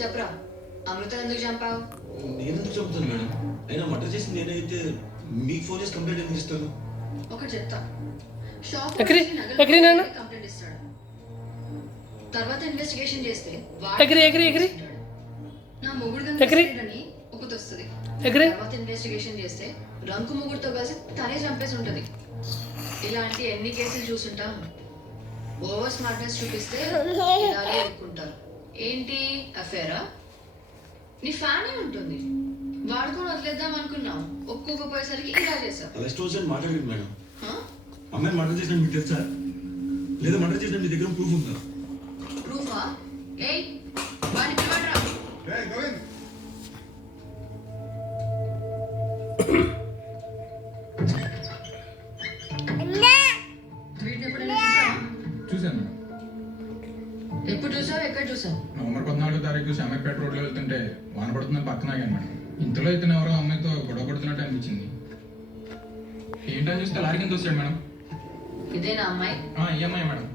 చెప్పరా, అమృత ఎందుకు చంపావు? నేనెందుకు చంపుతాను మేడం? అయినా మర్డర్ చేసి నేనైతే మీకు ఫోన్ చేసి కంప్లైంట్ ఎందుకు ఇస్తాను? ఒకటి చెప్తా, షాప్ కంప్లైంట్ ఇస్తాడు. తర్వాత ఇన్వెస్టిగేషన్ చేస్తే నా మొగుడు అని ఒకటొస్తుంది. తర్వాత ఇన్వెస్టిగేషన్ చేస్తే రంకు మొగుడుతో కలిసి తనే చంపేసి ఉంటది. ఇలాంటి ఎన్ని కేసులు చూసుంటాం. ఓవర్ స్మార్ట్నెస్ చూపిస్తే ఇలాగే ఎదుర్కొంటారు. ఏంటి అఫేరా? నీ ఫ్యానే ఉంటుంది, వాడుకొని వదిలేద్దాం అనుకున్నావు, ఒక్కొక్కపోయేసరికి ఇలా చేశావు. అలా స్టోర్ మాట్లాడింది మేడం. అమ్మాయిని మర్డర్ చేసిన మీకు తెలుసా? లేదా మర్డర్ చేసిన మీ దగ్గర ప్రూఫ్ ఉందా? ప్రూఫా? ఏయ్ వాడిని పిలవడ్రా. చూసాను. ఎప్పుడు చూసావు, ఎక్కడ చూసావు? నవంబర్ 14వ తారీఖు శామర్పేట రోడ్లో వెళ్తుంటే వాన పడుతుందని పక్కన ఆగాను మేడం. ఇంతలో ఇతను ఎవరో అమ్మాయితో గొడవ పడుతున్నట్టు అనిపించింది. ఏంటని చూస్తే లారీ కింద వచ్చాడు మేడం. ఇదేనా అమ్మాయి? ఈ అమ్మాయి మేడం.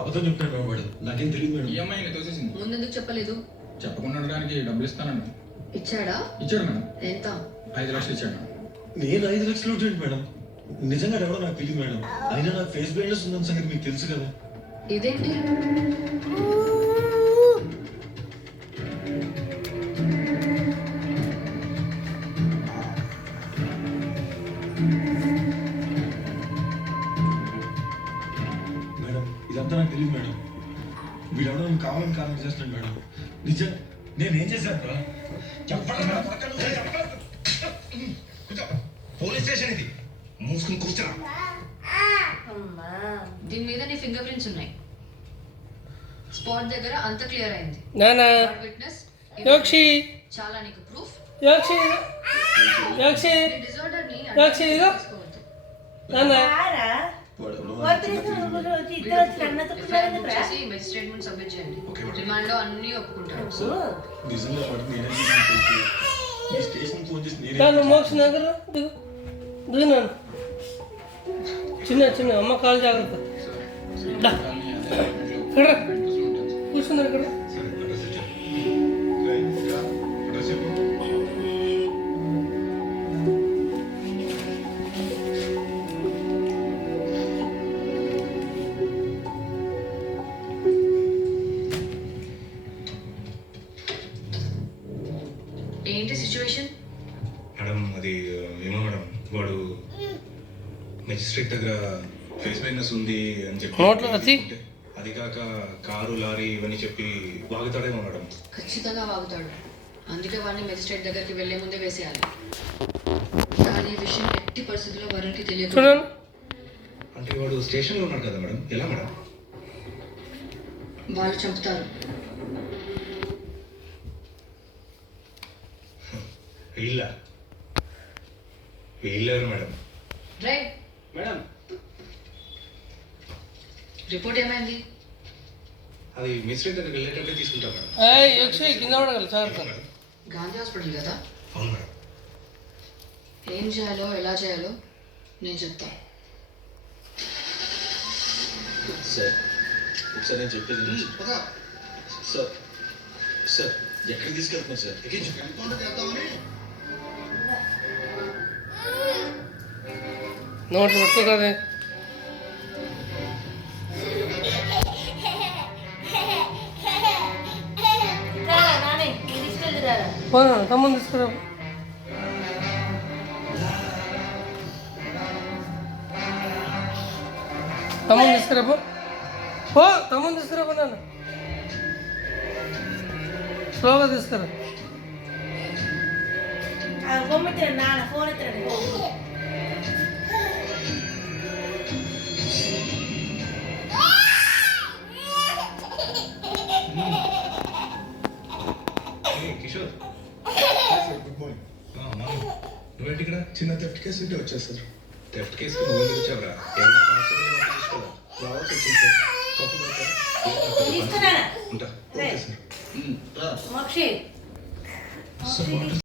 అబద్ధం చెప్తాడు మేడం, నాకేం తెలియదు మేడం. ఈ అమ్మాయిని తోసేసింది. ముందెందుకు చెప్పలేదు? చెప్పకుండా ఉండడానికి డబ్బులు ఇస్తానండి. ఇచ్చాడా? ఇచ్చాడు మేడం. ఎంత? 5 లక్షలు ఇచ్చాడు మేడం. నేను 5 లక్షలు ఉంటుంది మేడం. నిజంగా ఎవడో నాకు తెలియదు మేడం. అయినా నాకు ఫేస్ బ్లైండ్నెస్ ఉందని సంగతి మీకు తెలుసు కదా. ఇదేంటి? మేడం ఇదంతా నాకు తెలియదు మేడం. వీడెవడో నేను కావాలని కారణం చేస్తున్నాడు మేడం. నిజం నేనేం చేశాను రా? చెప్పండి మేడం. పోలీస్ స్టేషన్ ఇది, మూసుకుని కూర్చో. దీని మీద నీ ఫింగర్ ప్రింట్స్ ఉన్నాయి. స్పాట్ దగ్గర అంత క్లియర్ అయింది. విట్నెస్ చాలా నీకు ప్రూఫ్. డిజార్డర్ ని స్టేట్మెంట్ సబ్మిట్ చేయండి. రిమాండ్ లో అన్ని ఒప్పుకుంటారు. నిజంగా ఈ స్టేషన్ ఫోన్ చేసి చిన్న చిన్న అమ్మ కాలు జాగ్రత్త. కూర్చున్నారు ఇక్కడ. ఏంటి సిచ్యువేషన్? మేడం అది ఏమో మేడం, వాడు మెజిస్ట్రేట్ దగ్గర ఫేస్ బ్లైండ్నెస్ ఉంది అని చెప్పి, అది కాక కారు లారీ ఇవన్నీ చెప్పి వాగుతాడేమో మేడం. ఖచ్చితంగా వాగుతాడు. అందుకే వాడిని మెజిస్ట్రేట్ దగ్గరికి వెళ్లే ముందే వేసేయాలి. కానీ ఈ విషయం ఎట్టి పరిస్థితుల్లో వరుణ్కి తెలియదు. అంటే వాడు స్టేషన్లో ఉన్నాడు కదా మేడం, ఎలా మేడం? వాళ్ళు చంపుతారు. వీళ్ళెవరు మేడం? Right madam. రిపోర్ట్ ఏమైంది? అది మెజిస్ట్రేట్ దగ్గరికి వెళ్ళేటప్పుడే తీసుకుంటాం మేడం. గాంధీ హాస్పిటల్ కదా? అవును మేడం. ఏం చేయాలో ఎలా చేయాలో నేను చెప్తా. సార్ ఒకసారి నేను చెప్పేది సార్. సార్ ఎక్కడికి తీసుకెళ్తున్నారు సార్? నోట్లు పెట్టుకోదే. తమ్ముని తీసుకురా. తమ్ముని తీసుకురా పో. తమ్ముని తీసుకురా పో. నాన్న స్లోగా తీసుకురా. Phone Kishore, good morning. నువ్వేంటి ఇక్కడ? చిన్న థెఫ్ట్ కేసు ఉంటే వచ్చేస్తారు. థెఫ్ట్ కేసుకి నువ్వు ఎందుకు వచ్చావురా? ఏమైనా కాన్స్టేబుల్ తీసుకోవాలి. రావచ్చు వచ్చింది సార్. కాఫీ ఉంటా. Okay sir.